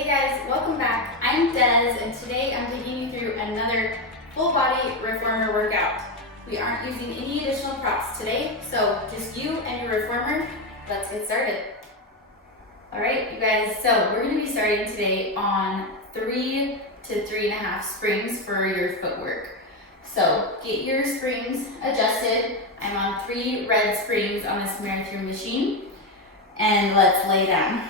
Hey guys, welcome back. I'm Des, and today I'm taking you through another full body reformer workout. We aren't using any additional props today, so just you and your reformer. Let's get started. All right, you guys, so we're gonna be starting today on 3 to 3.5 springs for your footwork. So get your springs adjusted. I'm on 3 red springs on this marathon machine, and let's lay down.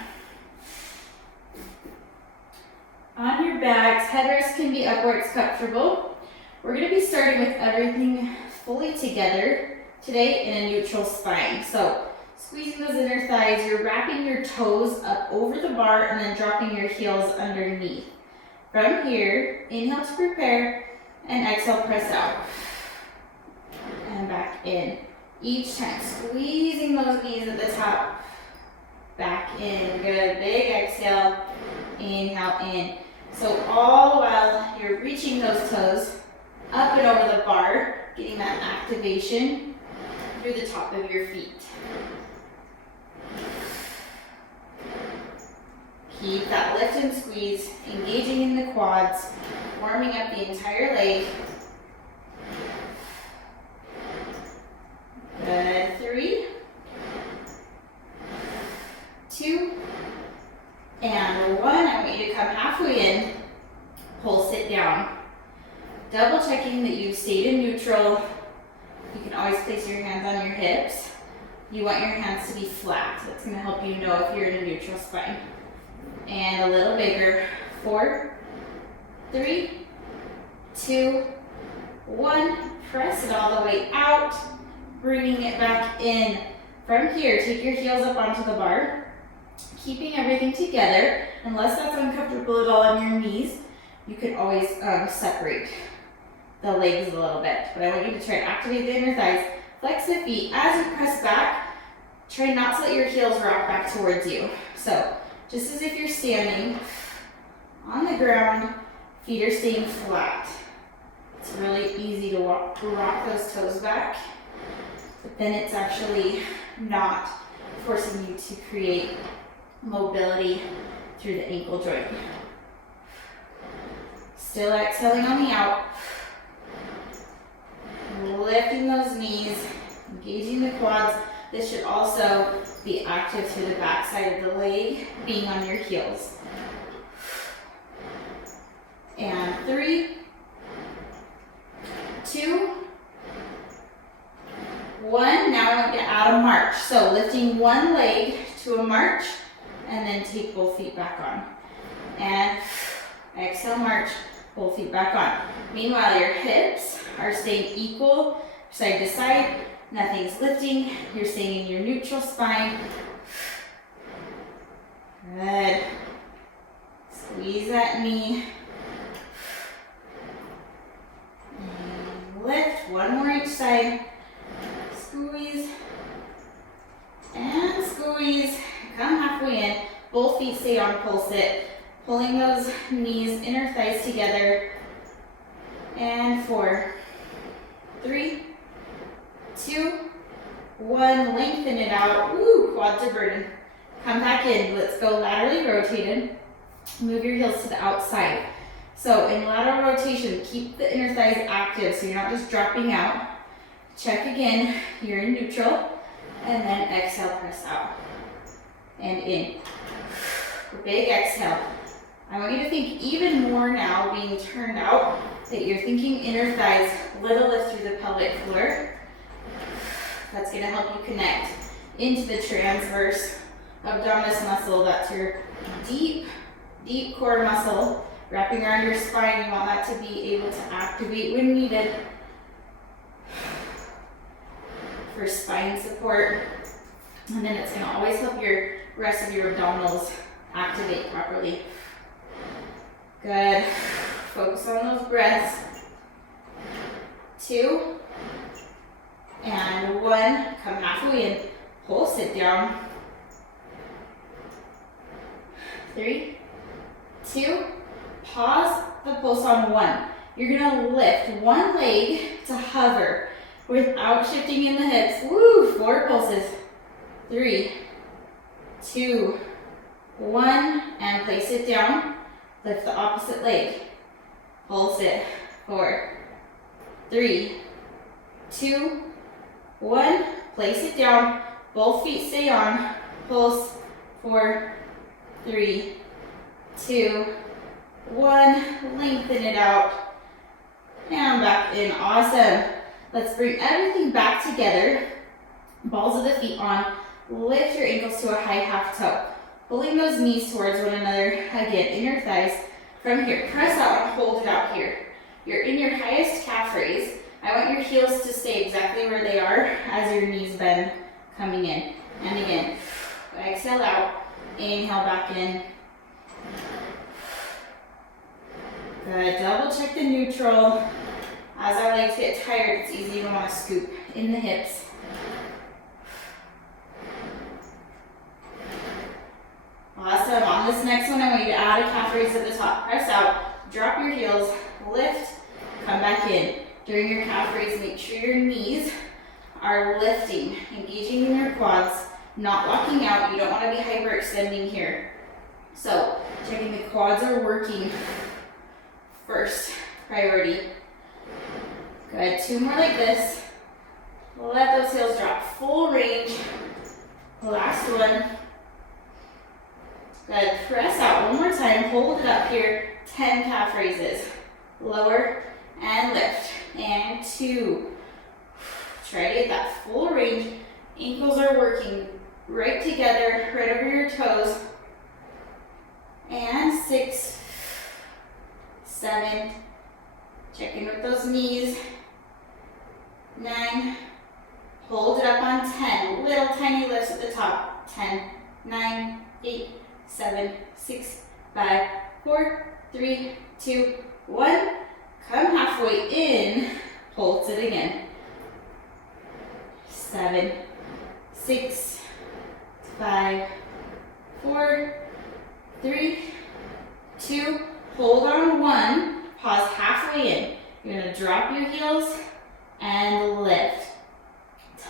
On your backs, headrest can be up where it's comfortable. We're going to be starting with everything fully together today in a neutral spine. So squeezing those inner thighs, you're wrapping your toes up over the bar and then dropping your heels underneath. From here, inhale to prepare and exhale, press out. And back in. Each time, squeezing those knees at the top. Back in. Good. Big exhale. Inhale in. So all the while you're reaching those toes up and over the bar, getting that activation through the top of your feet. Keep that lift and squeeze, engaging in the quads, warming up the entire leg. Good. 3, 2, and 1. I want you to come halfway in, pull, sit down. Double checking that you've stayed in neutral. You can always place your hands on your hips. You want your hands to be flat. That's going to help you know if you're in a neutral spine. And a little bigger. 4, 3, 2, 1. Press it all the way out, bringing it back in. From here, take your heels up onto the bar. Keeping everything together, unless that's uncomfortable at all on your knees, you can always separate the legs a little bit. But I want you to try to activate the inner thighs, flex the feet. As you press back, try not to let your heels rock back towards you. So, just as if you're standing on the ground, feet are staying flat. It's really easy to rock those toes back, but then it's actually not forcing you to create mobility through the ankle joint. Still exhaling on the out. Lifting those knees, engaging the quads. This should also be active through the back side of the leg, being on your heels. And 3, 2, 1. Now I want you to add a march. So lifting one leg to a march, and then take both feet back on. And exhale, march, both feet back on. Meanwhile, your hips are staying equal, side to side. Nothing's lifting. You're staying in your neutral spine. Good. Squeeze that knee. And lift. One more each side. Squeeze. And squeeze. Come halfway in. Both feet stay on pull sit. Pulling those knees, inner thighs together. And 4, 3, 2, 1. Lengthen it out. Woo, quads are burning. Come back in. Let's go laterally rotated. Move your heels to the outside. So in lateral rotation, keep the inner thighs active so you're not just dropping out. Check again. You're in neutral. And then exhale, press out. And in. Big exhale. I want you to think even more now, being turned out, that you're thinking inner thighs, little lift through the pelvic floor. That's going to help you connect into the transverse abdominis muscle. That's your deep, deep core muscle. Wrapping around your spine, you want that to be able to activate when needed for spine support. And then it's going to always help your rest of your abdominals activate properly. Good. Focus on those breaths. 2 and 1. Come halfway in. Pull, sit down. 3, 2. Pause the pulse on 1. You're going to lift one leg to hover without shifting in the hips. Woo! 4 pulses. 3, 2, 1, and place it down. Lift the opposite leg. Pulse it. 4, 3, 2, 1. Place it down. Both feet stay on. Pulse. 4, 3, 2, 1. Lengthen it out. And back in. Awesome. Let's bring everything back together. Balls of the feet on. Lift your ankles to a high half toe. Pulling those knees towards one another. Again, inner thighs. From here, press out and hold it out here. You're in your highest calf raise. I want your heels to stay exactly where they are as your knees bend, coming in. And again, exhale out. Inhale back in. Good. Double check the neutral. As our legs get tired, it's easy to want to scoop in the hips. Awesome. On this next one, I want you to add a calf raise at the top. Press out, drop your heels, lift, come back in. During your calf raise, make sure your knees are lifting, engaging in your quads, not locking out. You don't want to be hyperextending here. So, checking the quads are working first priority. Good. 2 more like this. Let those heels drop. Full range. Last one. Good. Press out one more time. Hold it up here. 10 calf raises. Lower and lift. And 2. Try to get that full range. Ankles are working right together, right over your toes. And 6, 7. Check in with those knees. 9. Hold it up on 10. Little tiny lifts at the top. 10, 9, 8, 7, 6, 5, 4, 3, 2, 1. Come halfway in. Pulse it again. 7, 6, 5, 4, 3, 2. Hold on 1. Pause halfway in. You're going to drop your heels and lift.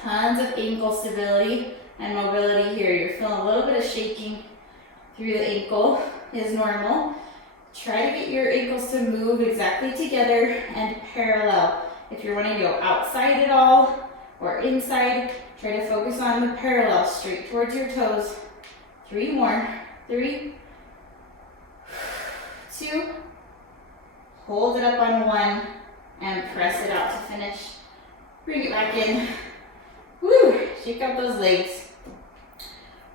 Tons of ankle stability and mobility here. You're feeling a little bit of shaking through the ankle is normal. Try to get your ankles to move exactly together and parallel. If you're wanting to go outside at all or inside, try to focus on the parallel, straight towards your toes. 3 more. 3, 2. Hold it up on 1 and press it out to finish. Bring it back in. Woo! Shake out those legs.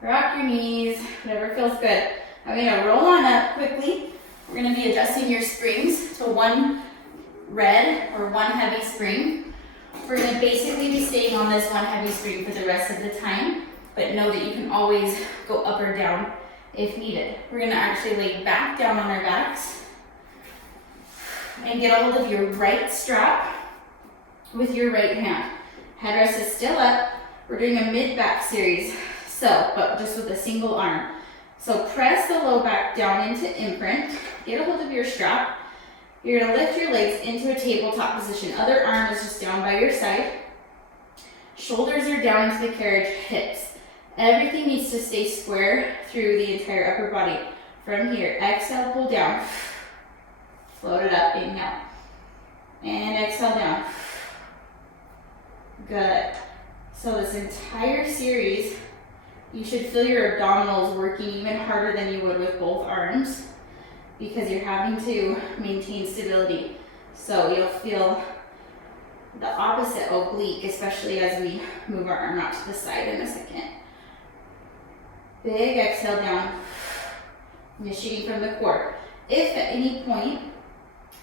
Rock your knees, whatever feels good. I'm going to roll on up quickly. We're going to be adjusting your springs to 1 red or 1 heavy spring. We're going to basically be staying on this 1 heavy spring for the rest of the time, but know that you can always go up or down if needed. We're going to actually lay back down on our backs and get a hold of your right strap with your right hand. Headrest is still up. We're doing a mid-back series, but just with a single arm. So press the low back down into imprint. Get a hold of your strap. You're going to lift your legs into a tabletop position. Other arm is just down by your side. Shoulders are down into the carriage, hips. Everything needs to stay square through the entire upper body. From here, exhale, pull down. Float it up, inhale. And exhale down. Good. So this entire series, you should feel your abdominals working even harder than you would with both arms because you're having to maintain stability. So you'll feel the opposite oblique, especially as we move our arm out to the side in a second. Big exhale down, initiating from the core. If at any point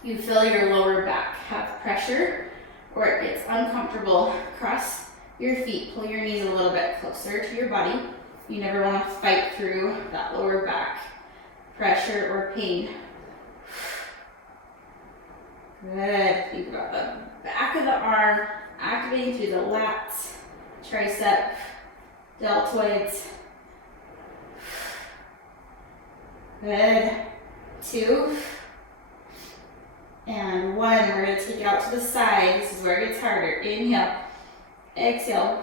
you feel your lower back have pressure or it gets uncomfortable, cross your feet, pull your knees a little bit closer to your body. You never want to fight through that lower back pressure or pain. Good. Think about the back of the arm, activating through the lats, tricep, deltoids. Good. 2 and 1. We're going to take it out to the side. This is where it gets harder. Inhale. Exhale.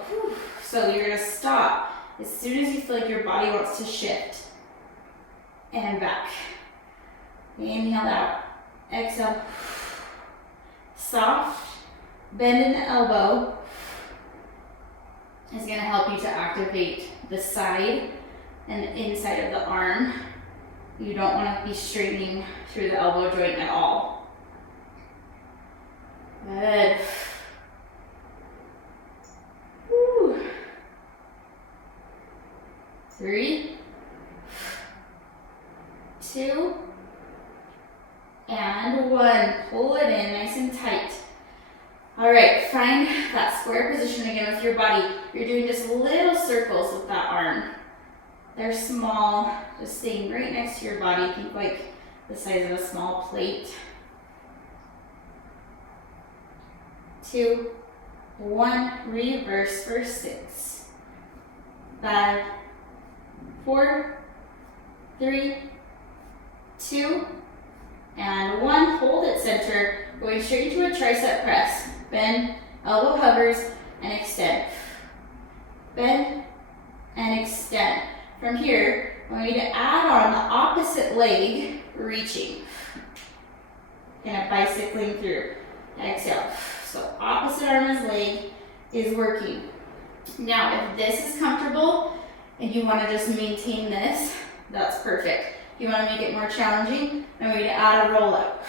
So you're going to stop as soon as you feel like your body wants to shift. and back. Inhale out, exhale. Soft bend in the elbow is going to help you to activate the side and the inside of the arm. You don't want to be straightening through the elbow joint at all. Good. Woo. 3, 2, and 1. Pull it in nice and tight. All right, find that square position again with your body. You're doing just little circles with that arm. They're small, just staying right next to your body. Think like the size of a small plate. 2, 1, reverse for 6, 5, 4, 3, 2, and 1. Hold it center, going straight into a tricep press. Bend, elbow hovers, and extend. Bend and extend. From here, I want you to add on the opposite leg, reaching. Kind of bicycling through. Exhale. So opposite arm as leg is working. Now, if this is comfortable and you want to just maintain this, that's perfect. If you want to make it more challenging, I want you to add a roll up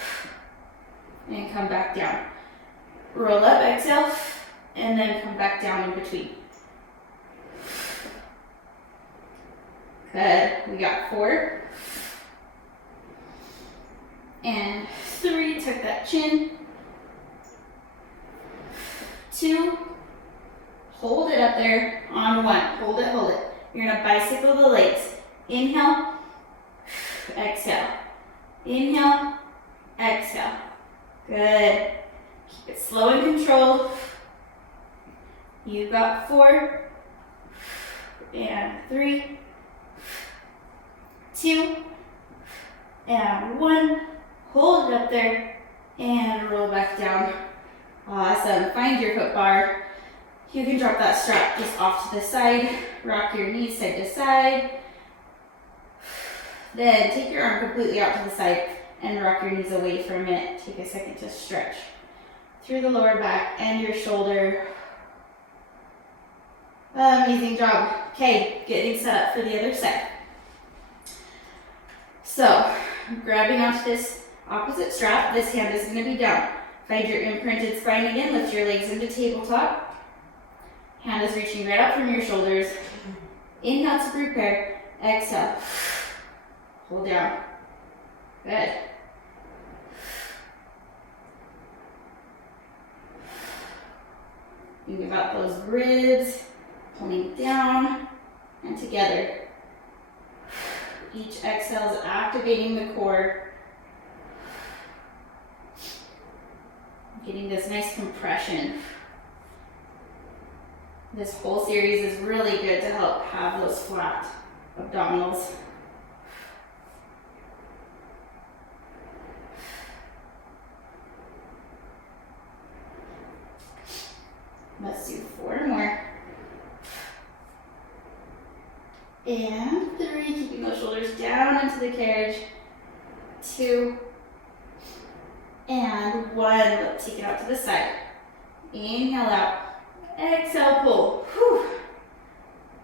and come back down. Roll up, exhale, and then come back down in between. Good. We got 4 and 3. Tuck that chin. 2. Hold it up there on 1. Hold it, hold it. You're going to bicycle the legs. Inhale, exhale. Inhale, exhale. Good. Keep it slow and controlled. You've got 4 and 3, 2, and 1. Hold it up there and roll back down. Awesome. Find your foot bar. You can drop that strap just off to the side. Rock your knees side to side. Then take your arm completely out to the side and rock your knees away for a minute. Take a second to stretch through the lower back and your shoulder. Amazing job. Okay, getting set up for the other side. So, grabbing onto this opposite strap, this hand is going to be down. Find your imprinted spine again, lift your legs into tabletop. Hand is reaching right up from your shoulders. Inhale to prepare, exhale. Hold down. Good. Think about those ribs, pulling down and together. Each exhale is activating the core. Getting this nice compression. This whole series is really good to help have those flat abdominals. Let's do 4 more. And 3, keeping those shoulders down into the carriage. 2, and 1. Let's take it out to the side. Inhale out. Exhale, pull. Whew.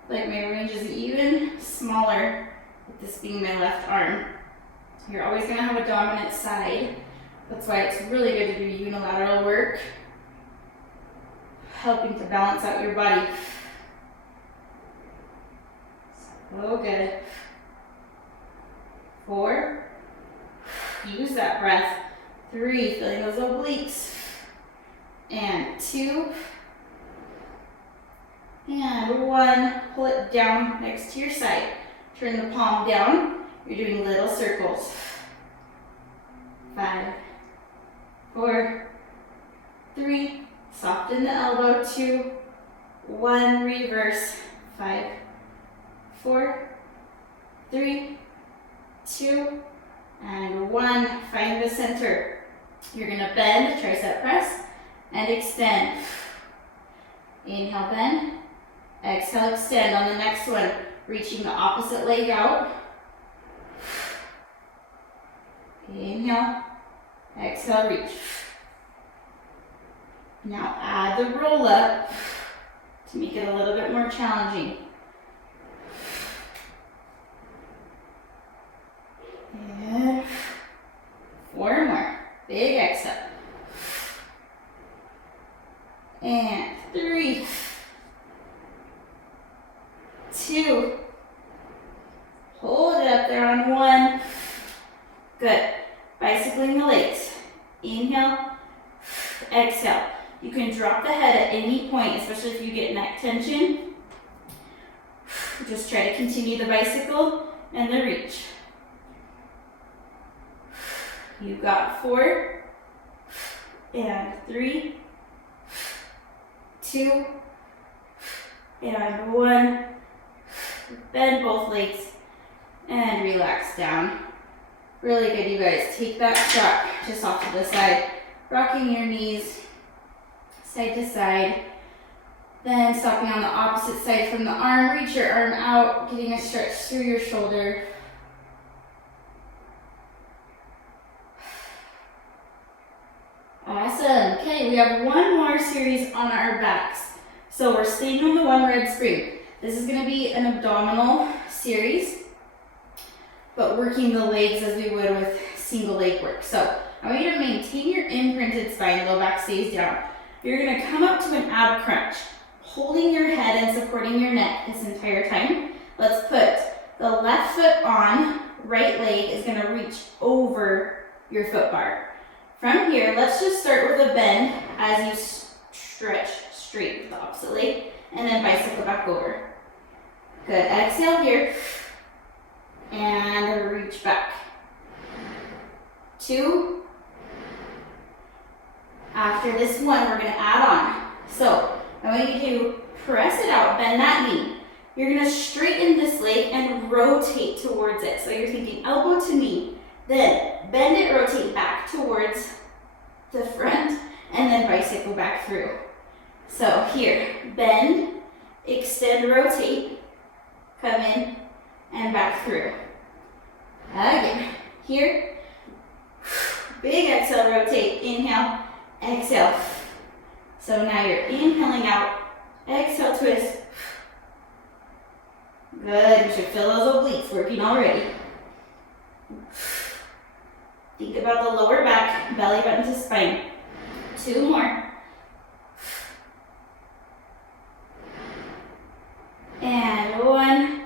Like my range is even smaller with this being my left arm. You're always going to have a dominant side. That's why it's really good to do unilateral work, helping to balance out your body. So good. 4. Use that breath. 3, feeling those obliques. And 2. And 1. Pull it down next to your side. Turn the palm down. You're doing little circles. 5, 4, 3. Soften the elbow. 2, 1. Reverse. 5, 4, 3, 2, and 1. Find the center. You're going to bend, tricep press, and extend. Inhale, bend. Exhale, extend. On the next one, reaching the opposite leg out. Inhale, exhale, reach. Now add the roll up to make it a little bit more challenging. And 4 more. Big exhale. And 3, 2, hold it up there on 1. Good. Bicycling the legs. Inhale, exhale. You can drop the head at any point, especially if you get neck tension. Just try to continue the bicycle and the reach. You've got 4, and 3, 2, and 1. Bend both legs and relax down. Really good, you guys. Take that shot just off to the side, rocking your knees side to side. Then stopping on the opposite side from the arm. Reach your arm out, getting a stretch through your shoulder. Awesome. Okay, we have one more series on our backs. So we're staying on the one red spring. This is going to be an abdominal series, but working the legs as we would with single leg work. So I want you to maintain your imprinted spine, low back stays down. You're going to come up to an ab crunch, holding your head and supporting your neck this entire time. Let's put the left foot on, right leg is going to reach over your foot bar. From here, let's just start with a bend as you stretch straight with the opposite leg, and then bicycle back over. Good, exhale here, and reach back. 2. After this one, we're gonna add on. So, I want you to press it out, bend that knee. You're gonna straighten this leg and rotate towards it. So you're thinking elbow to knee, then bend it, rotate back towards the front, and then bicycle back through. So here, bend, extend, rotate, come in, and back through. Again, here, big exhale, rotate, inhale, exhale. So now you're inhaling out, exhale, twist. Good, you should feel those obliques working already. Think about the lower back, belly button to spine. 2 more. And 1.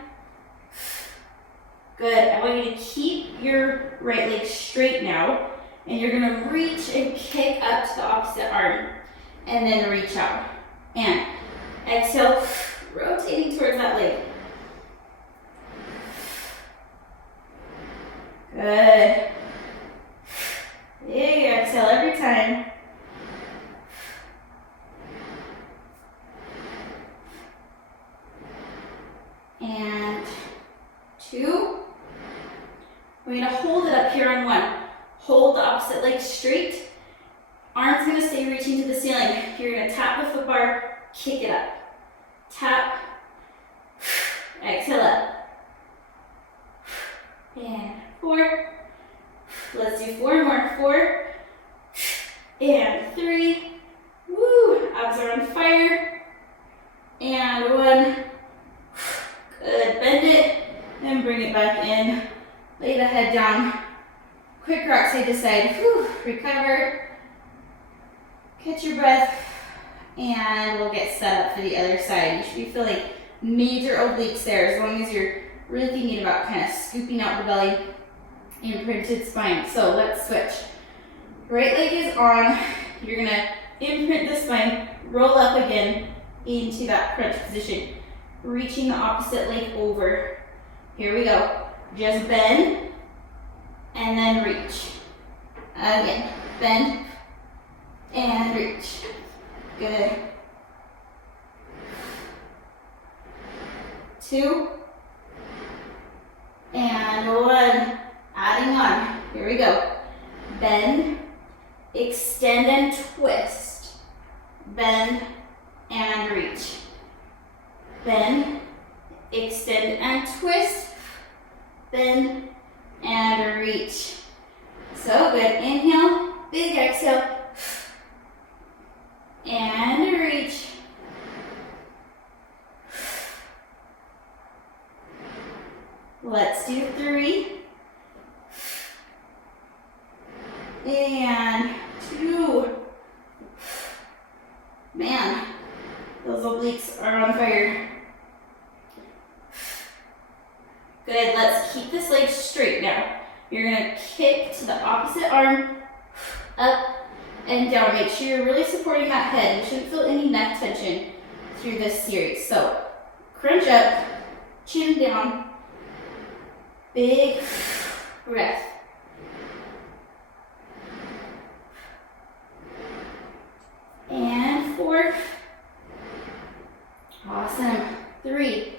Good, I want you to keep your right leg straight now, and you're gonna reach and kick up to the opposite arm, and then reach out. And exhale, rotating towards that leg. Good. Big exhale every time. And 2. We're going to hold it up here on 1. Hold the opposite leg straight. Arm's going to stay reaching to the ceiling. You're going to tap the foot bar, kick it up. Tap. Exhale up. And 4. Let's do 4 more. 4. And 3. Woo! Abs are on fire. And 1. Good. Bend it. Then bring it back in. Lay the head down. Quick rock side to side. Whew. Recover. Catch your breath. And we'll get set up for the other side. You should be feeling major obliques there as long as you're really thinking about kind of scooping out the belly, imprinted spine. So let's switch. Right leg is on. You're gonna imprint the spine, roll up again into that crunch position, reaching the opposite leg over. Here we go. Just bend and then reach. Again, bend and reach. Good. 2 and 1. Adding on. Here we go. Bend, extend and twist. Bend and reach. Bend, extend and twist. Bend and reach. So good. Inhale, big exhale. And reach. Let's do 3. And 2. Man, those obliques are on fire. Good, let's keep this leg straight now. You're gonna kick to the opposite arm, up and down. Make sure you're really supporting that head. You shouldn't feel any neck tension through this series. So, crunch up, chin down, big breath. And 4. Awesome. 3.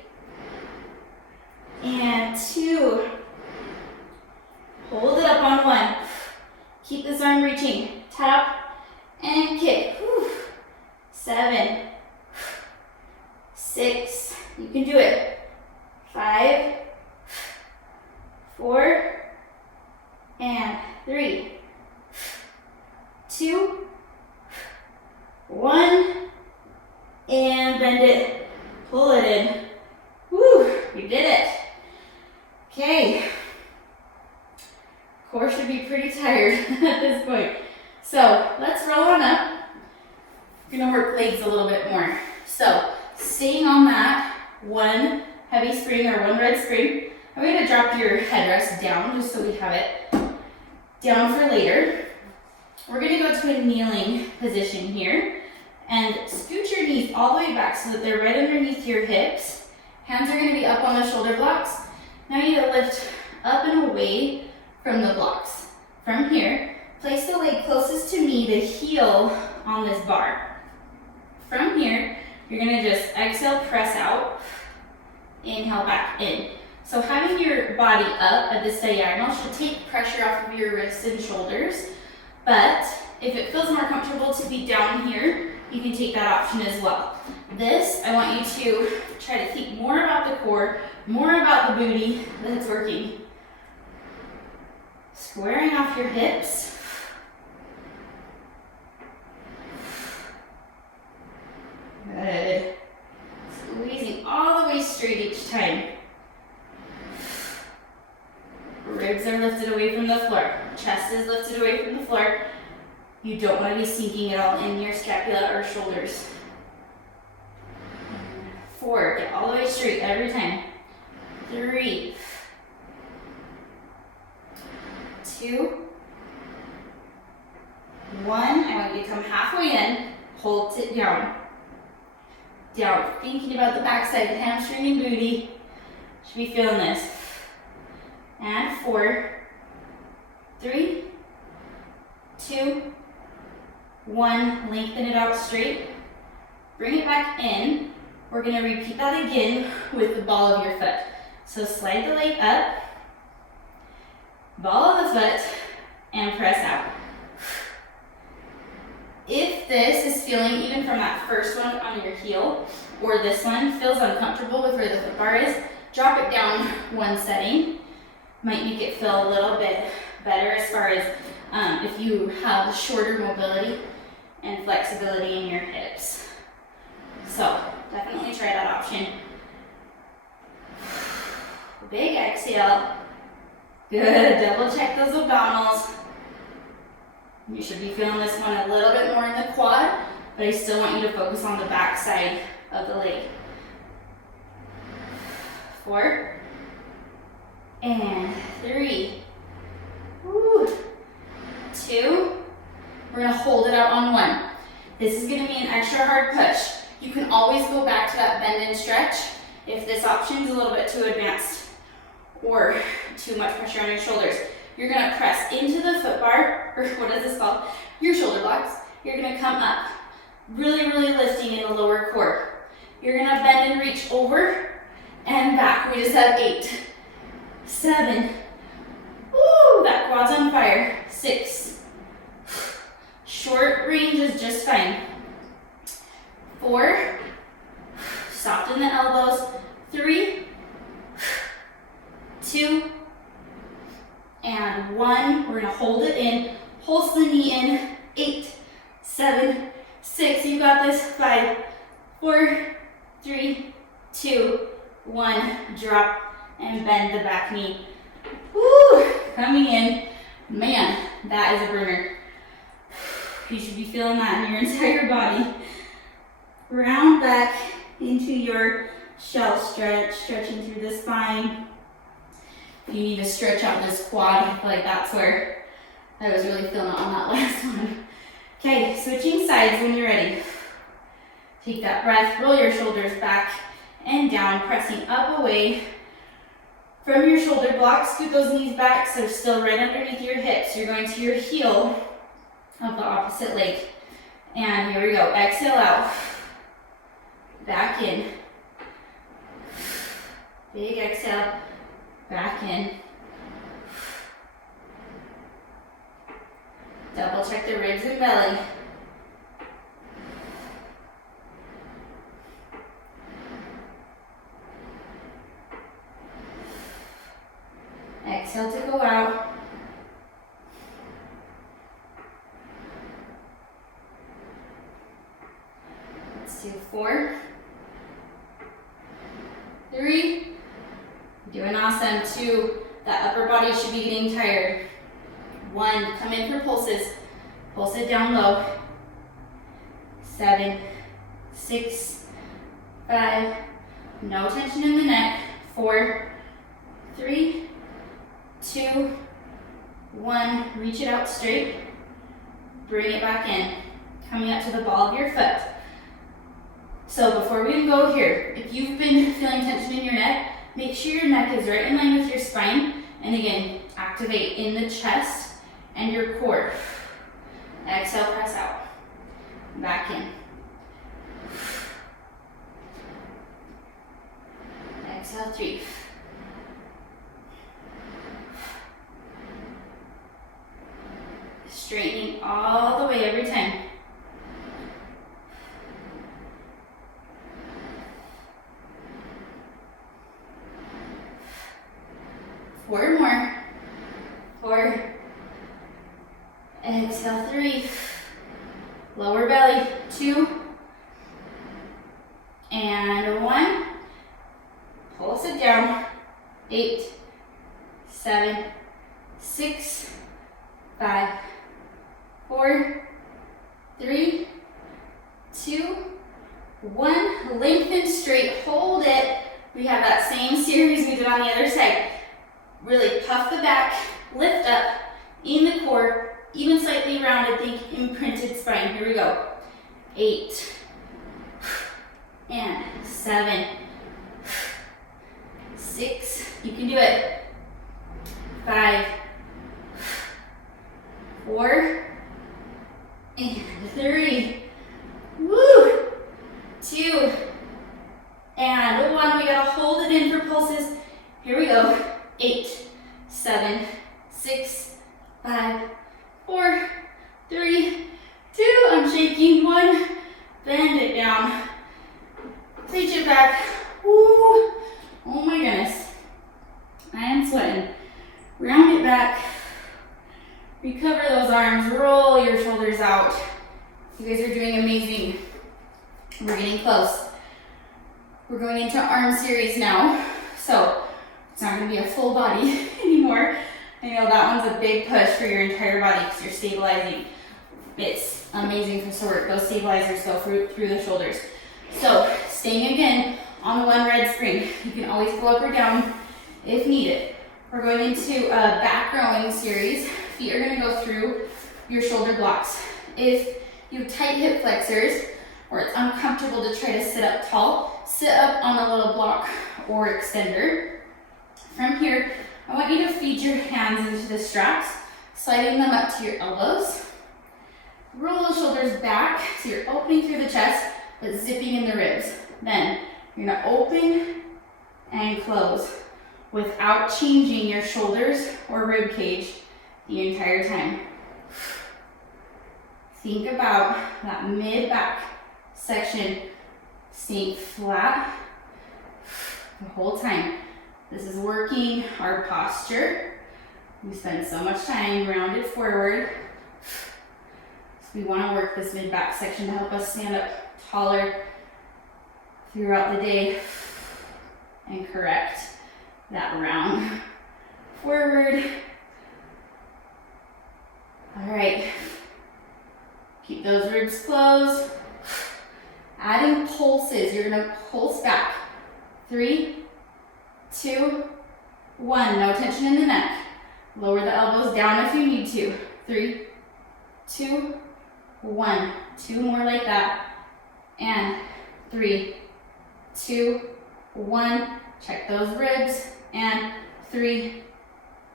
And 2. Hold it up on 1. Keep this arm reaching. Tap and kick. 7. 6. You can do it. 5. 4. And 3. 2. 1, and bend it, pull it in. Woo, you did it. Okay, core should be pretty tired at this point. So let's roll on up. We're gonna work legs a little bit more. So staying on that, 1 heavy spring or 1 red spring, I'm gonna drop your headrest down just so we have it down for later. We're gonna go to a kneeling position here. And scoot your knees all the way back so that they're right underneath your hips. Hands are gonna be up on the shoulder blocks. Now you need to lift up and away from the blocks. From here, place the leg closest to me, the heel on this bar. From here, you're gonna just exhale, press out, inhale back in. So having your body up at this diagonal should take pressure off of your wrists and shoulders. But if it feels more comfortable to be down here, you can take that option as well. This, I want you to try to think more about the core, more about the booty that's working. Squaring off your hips. Good. Squeezing all the way straight each time. Ribs are lifted away from the floor. Chest is lifted away from the floor. You don't want to be sinking it all in your scapula or shoulders. 4, get all the way straight every time. 3, 2, 1. I want you to come halfway in, hold it down. Down, thinking about the backside, hamstring and booty. Should be feeling this. And 4, 3, 2, 1, lengthen it out straight. Bring it back in. We're gonna repeat that again with the ball of your foot. So slide the leg up, ball of the foot, and press out. If this is feeling, even from that first one on your heel, or this one feels uncomfortable with where the foot bar is, drop it down 1 setting. Might make it feel a little bit better as far as if you have shorter mobility and flexibility in your hips. So definitely try that option. Big exhale. Good, double check those abdominals. You should be feeling this one a little bit more in the quad, but I still want you to focus on the back side of the leg. 4, and 3, 2, we're gonna hold it out on 1. This is gonna be an extra hard push. You can always go back to that bend and stretch if this option is a little bit too advanced or too much pressure on your shoulders. You're gonna press into the foot bar, or what is this called? Your shoulder blocks. You're gonna come up, really, really lifting in the lower core. You're gonna bend and reach over and back. We just have 8, 7, woo, that quad's on fire. 6, short range is just fine. 4, soften the elbows. 3, 2, and 1. We're gonna hold it in, pulse the knee in, 8, 7, 6, you got this, 5, 4, 3, 2, 1, drop, and bend the back knee. Woo, coming in, man, that is a burner. You should be feeling that in your entire body. Round back into your shell stretch, stretching through the spine. If you need to stretch out this quad, I feel like that's where I was really feeling it on that last one. Okay, switching sides when you're ready. Take that breath, roll your shoulders back and down, pressing up away from your shoulder blocks. Scoot those knees back so they're still right underneath your hips. You're going to your heel of the opposite leg. And here we go, exhale out, back in. Big exhale, back in. Double check the ribs and belly. Exhale to go out. Let's do 4, 3, doing awesome. 2, that upper body should be getting tired. 1, come in for pulses. Pulse it down low. 7, 6, 5, no tension in the neck. 4, 3, 2, 1, reach it out straight. Bring it back in. Coming up to the ball of your foot. So before we go here, if you've been feeling tension in your neck, make sure your neck is right in line with your spine. And again, activate in the chest and your core. Exhale, press out. Back in. Exhale, 3. Straightening all the way every time. 4 more. 4. Exhale, 3. Lower belly, 2. And 1. Pulse it down. 8, 7, 6, 5, 4, 3, 2, 1. Lengthen straight, hold it. We have that same series we did on the other side. Really puff the back, lift up in the core, even slightly rounded, think imprinted spine. Here we go. 8 and 7, 6, you can do it. 5, 4, and 3. Woo! 2, and 1. We gotta hold it in for pulses. Here we go. 8, 7, 6, 5, 4, 3, 2. I'm shaking. 1. Bend it down. Reach it back. Woo! Oh my goodness. I am sweating. Round it back. Recover those arms. Roll your shoulders out. You guys are doing amazing. We're getting close. We're going into arm series now. So it's not going to be a full body anymore. I know that one's a big push for your entire body because you're stabilizing. It's amazing for work. Those stabilizers go through the shoulders. So staying again on the 1 red spring. You can always go up or down if needed. We're going into a back rowing series. Feet are going to go through your shoulder blocks. If you have tight hip flexors or it's uncomfortable to try to sit up tall, sit up on a little block or extender. From here, I want you to feed your hands into the straps, sliding them up to your elbows. Roll the shoulders back so you're opening through the chest, but zipping in the ribs. Then you're gonna open and close without changing your shoulders or rib cage the entire time. Think about that mid-back section staying flat the whole time. This is working our posture, We spend so much time rounded forward. So we want to work this mid-back section to help us stand up taller throughout the day and correct that round forward. All right. Keep those ribs closed. Adding pulses. You're going to pulse back. 3, 2, 1. No tension in the neck. Lower the elbows down if you need to. 3, 2, 1. 2 more like that. And 3, 2, 1. Check those ribs. And 3,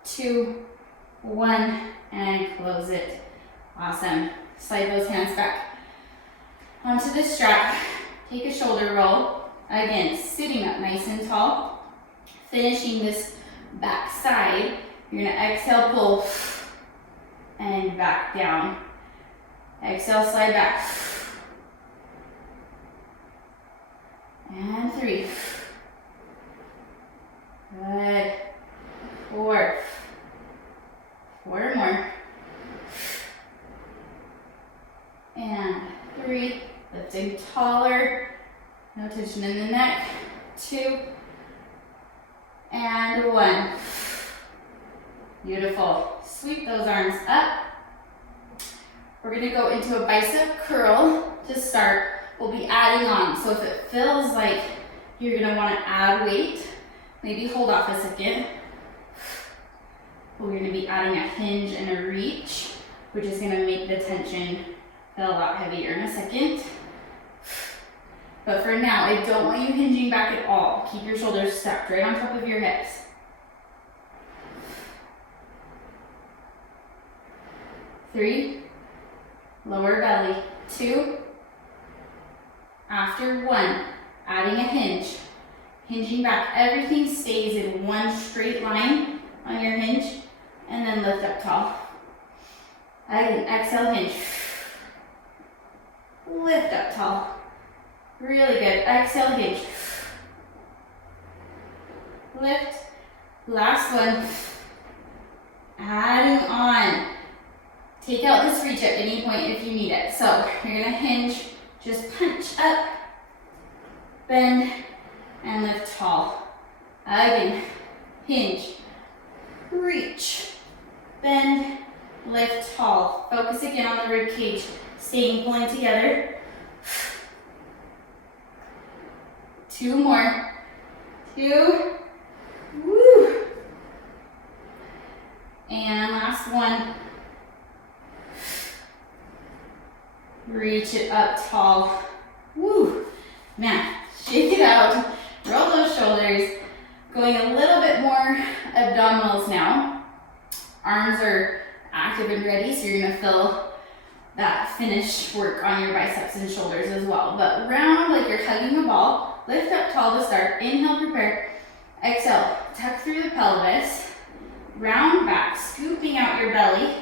2, 1. And close it. Awesome. Slide those hands back onto the strap. Take a shoulder roll. Again, sitting up nice and tall. Finishing this back side. You're going to exhale, pull, and back down. Exhale, slide back. And 3. Good. 4. 4 more. And 3. Lifting taller. No tension in the neck. 2. And 1. Beautiful. Sweep those arms up. We're going to go into a bicep curl to start. We'll be adding on. So if it feels like you're going to want to add weight, maybe hold off a second. We're going to be adding a hinge and a reach, which is going to make the tension feel a lot heavier in a second. But for now, I don't want you hinging back at all. Keep your shoulders stacked right on top of your hips. 3, lower belly. 2, after 1, adding a hinge. Hinging back, everything stays in one straight line on your hinge, and then lift up tall. Again, exhale, hinge. Lift up tall. Really good. Exhale, hinge. Lift. Last one. Adding on. Take out this reach at any point if you need it. So you're going to hinge, just punch up, bend, and lift tall. Again, hinge, reach, bend, lift tall. Focus again on the rib cage, staying pulling together. 2 more. 2. Woo. And last one. Reach it up tall. Woo. Man, shake it out. Roll those shoulders. Going a little bit more abdominals now. Arms are active and ready, so you're gonna feel that finish work on your biceps and shoulders as well. But round like you're hugging a ball. Lift up tall to start. Inhale, prepare. Exhale, tuck through the pelvis. Round back, scooping out your belly.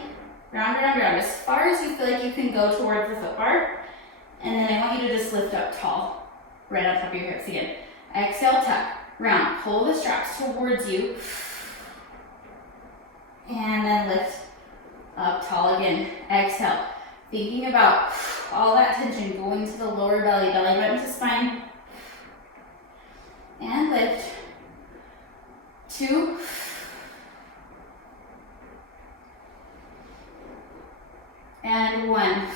Round, round, round, as far as you feel like you can go towards the foot bar. And then I want you to just lift up tall, right on top of your hips again. Exhale, tuck, round, pull the straps towards you. And then lift up tall again. Exhale, thinking about all that tension going to the lower belly, belly button to spine. And lift. 2. And 1.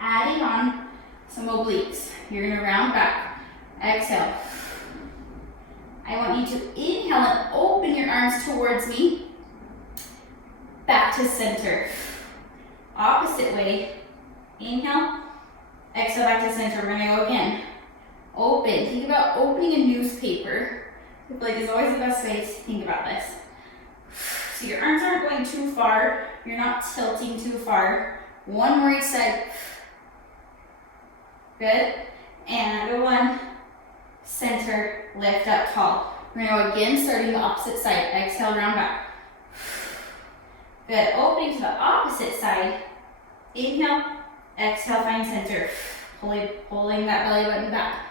Adding on some obliques. You're going to round back. Exhale. I want you to inhale and open your arms towards me. Back to center. Opposite way. Inhale. Exhale, back to center. We're going to go again. Open. Think about opening a newspaper. I feel like it's always the best way to think about this. So your arms aren't going too far. You're not tilting too far. 1 more each side. Good. And 1. Center. Lift up tall. We're going to go again, starting the opposite side. Exhale, round back. Good. Opening to the opposite side. Inhale. Exhale, find center. Pulling that belly button back.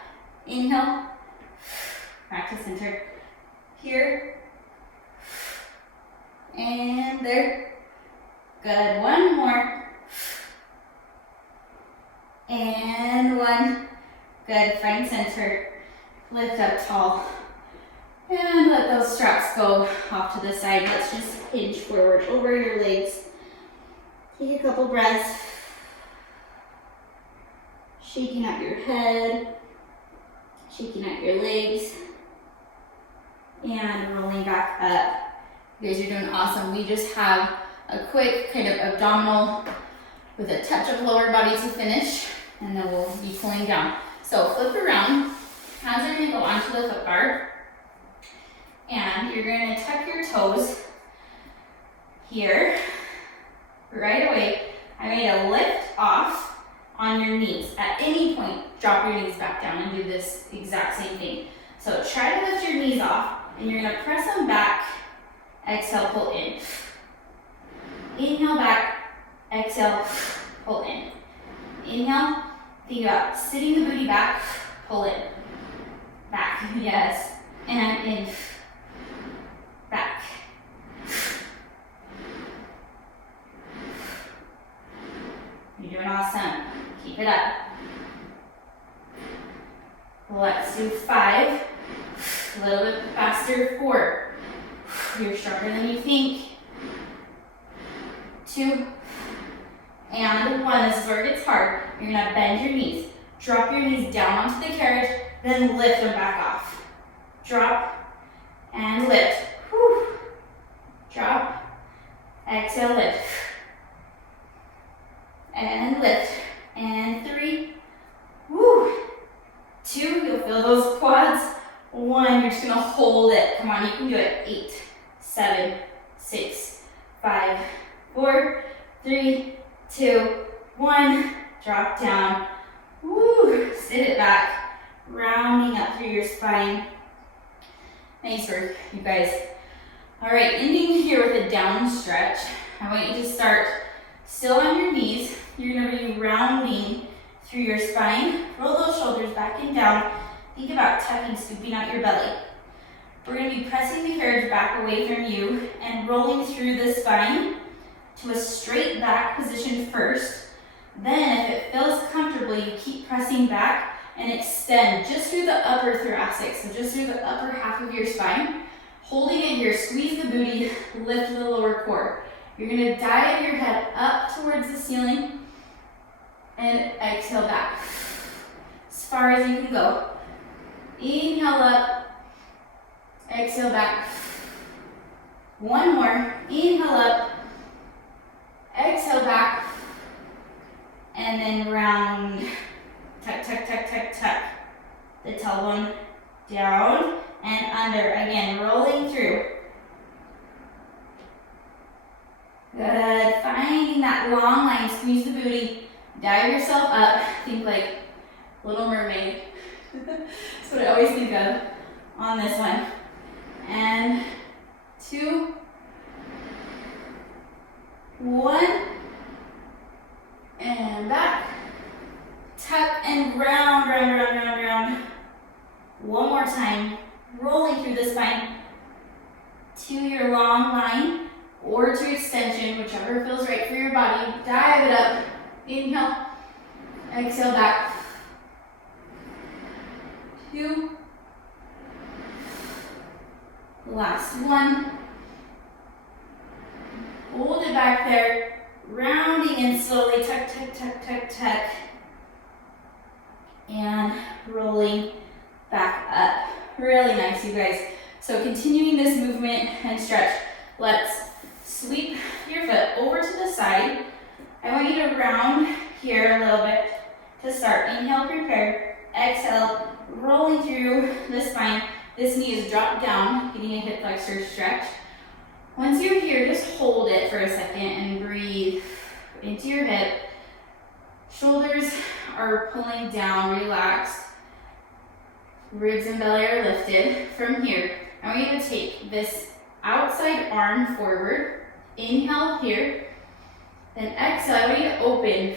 Inhale. Back to center. Here. there. Good, one more. And one. Good, find center. Lift up tall. And let those straps go off to the side. Let's just hinge forward over your legs. Take a couple breaths. Shaking out your head. Shaking out your legs. And rolling back up. You guys are doing awesome. We just have a quick kind of abdominal with a touch of lower body to finish. And then we'll be pulling down. So flip around. Hands are going to go onto the foot bar. And you're going to tuck your toes here. Right away, I made a lift off on your knees. At any point, drop your knees back down and do this exact same thing. So try to lift your knees off, and you're going to press them back. Exhale, pull in. Inhale back, exhale, pull in. Inhale, think about sitting the booty back, pull in. Back, yes. And in. Back. You're doing awesome. Keep it up. Let's do 5. A little bit faster. 4. You're stronger than you think. 2. And 1. This is where it gets hard. You're going to bend your knees. Drop your knees down onto the carriage, then lift them back off. Drop and lift. Whew. Drop, exhale, lift. And lift. And 3. Woo. 2, you'll feel those quads. 1, you're just gonna hold it. Come on, you can do it. 8, 7, 6, 5, 4, 3, 2, 1. Drop down. Woo. Sit it back. Rounding up through your spine. Nice work, you guys. All right, ending here with a down stretch. I want you to start still on your knees. You're gonna be rounding through your spine. Roll those shoulders back and down. Think about tucking, scooping out your belly. We're gonna be pressing the carriage back away from you and rolling through the spine to a straight back position first. Then, if it feels comfortable, you keep pressing back and extend just through the upper thoracic, so just through the upper half of your spine. Holding it here, squeeze the booty, lift the lower core. You're gonna dive your head up towards the ceiling and exhale back. As far as you can go. Inhale up, exhale back. 1 more, inhale up, exhale back, and then round. Tuck, tuck, tuck, tuck, tuck. The tailbone down and under. Again, rolling through. Good. Finding that long line. Squeeze the booty. Dive yourself up. Think like Little Mermaid. That's what I always think of on this one. And 2, 1. And back. Tuck and round, round, round, round, round. 1 more time. Rolling through the spine to your long line or to extension, whichever feels right for your body. Dive it up. Inhale. Exhale back. 2. Last 1. Hold it back there. Rounding in slowly. Tuck, tuck, tuck, tuck, tuck. And rolling back up. Really nice, you guys. So continuing this movement and stretch, let's sweep your foot over to the side. I want you to round here a little bit to start. Inhale, prepare. Exhale, rolling through the spine. This knee is dropped down, getting a hip flexor stretch. Once you're here, just hold it for a second and breathe into your hip. Shoulders are pulling down, relaxed. Ribs and belly are lifted. From here, I want you to take this outside arm forward. Inhale here. Then exhale, I want you to open.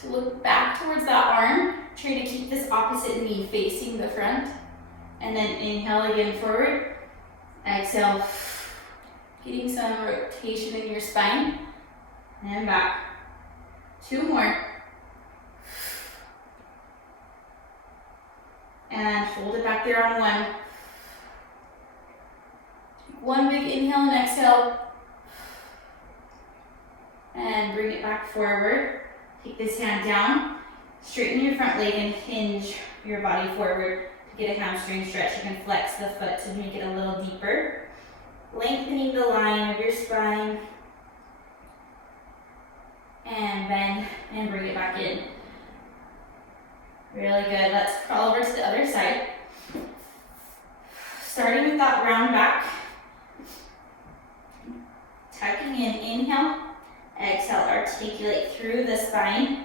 To look back towards that arm. Try to keep this opposite knee facing the front. And then inhale again forward. Exhale. Getting some rotation in your spine. And back. 2 more. And hold it back there on 1. One big inhale and exhale. And bring it back forward. Take this hand down. Straighten your front leg and hinge your body forward to get a hamstring stretch. You can flex the foot to make it a little deeper. Lengthening the line of your spine. And bend and bring it back in. Really good. Let's crawl over to the other side. Starting with that round back. Tucking in, inhale. Exhale, articulate through the spine.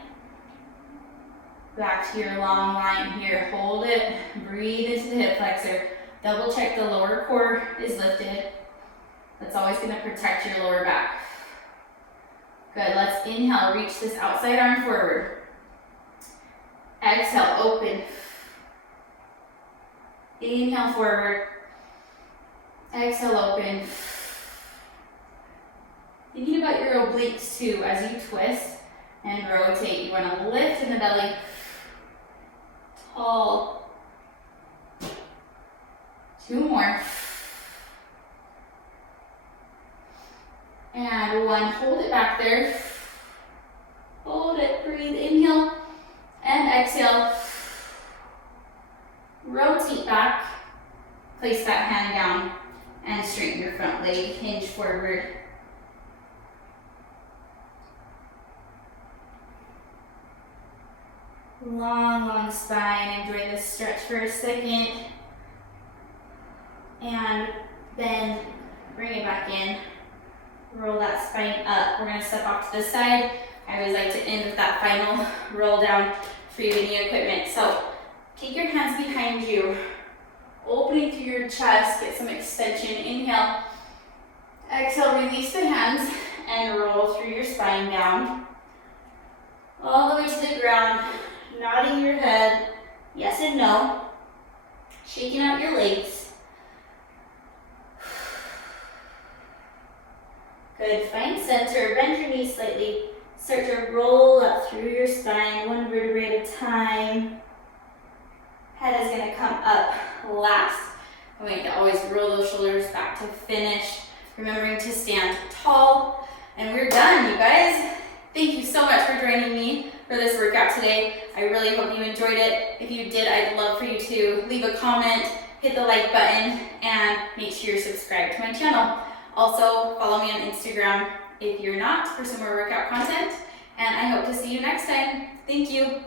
Back to your long line here. Hold it. Breathe into the hip flexor. Double check the lower core is lifted. That's always going to protect your lower back. Good. Let's inhale. Reach this outside arm forward. Exhale. Open. Inhale forward. Exhale. Open. Thinking about your obliques too as you twist and rotate. You want to lift in the belly. Tall. 2 more. And 1. Hold it back there. Hold it. Breathe. Inhale and exhale. Rotate back. Place that hand down and straighten your front leg. Hinge forward. Long, long spine. Enjoy this stretch for a second. And bend. Bring it back in. Roll that spine up. We're going to step off to the side. I always like to end with that final roll down for you any equipment. So take your hands behind you. Opening through your chest. Get some extension. Inhale. Exhale. Release the hands and roll through your spine down. All the way to the ground. Nodding your head, yes and no. Shaking out your legs. Good, find center, bend your knees slightly. Start to roll up through your spine, 1 vertebrae at a time. Head is gonna come up last. And we can always roll those shoulders back to finish. Remembering to stand tall. And we're done, you guys. Thank you so much for joining me for this workout today. I really hope you enjoyed it. If you did, I'd love for you to leave a comment, hit the like button, and make sure you're subscribed to my channel. Also, follow me on Instagram if you're not for some more workout content, and I hope to see you next time. Thank you.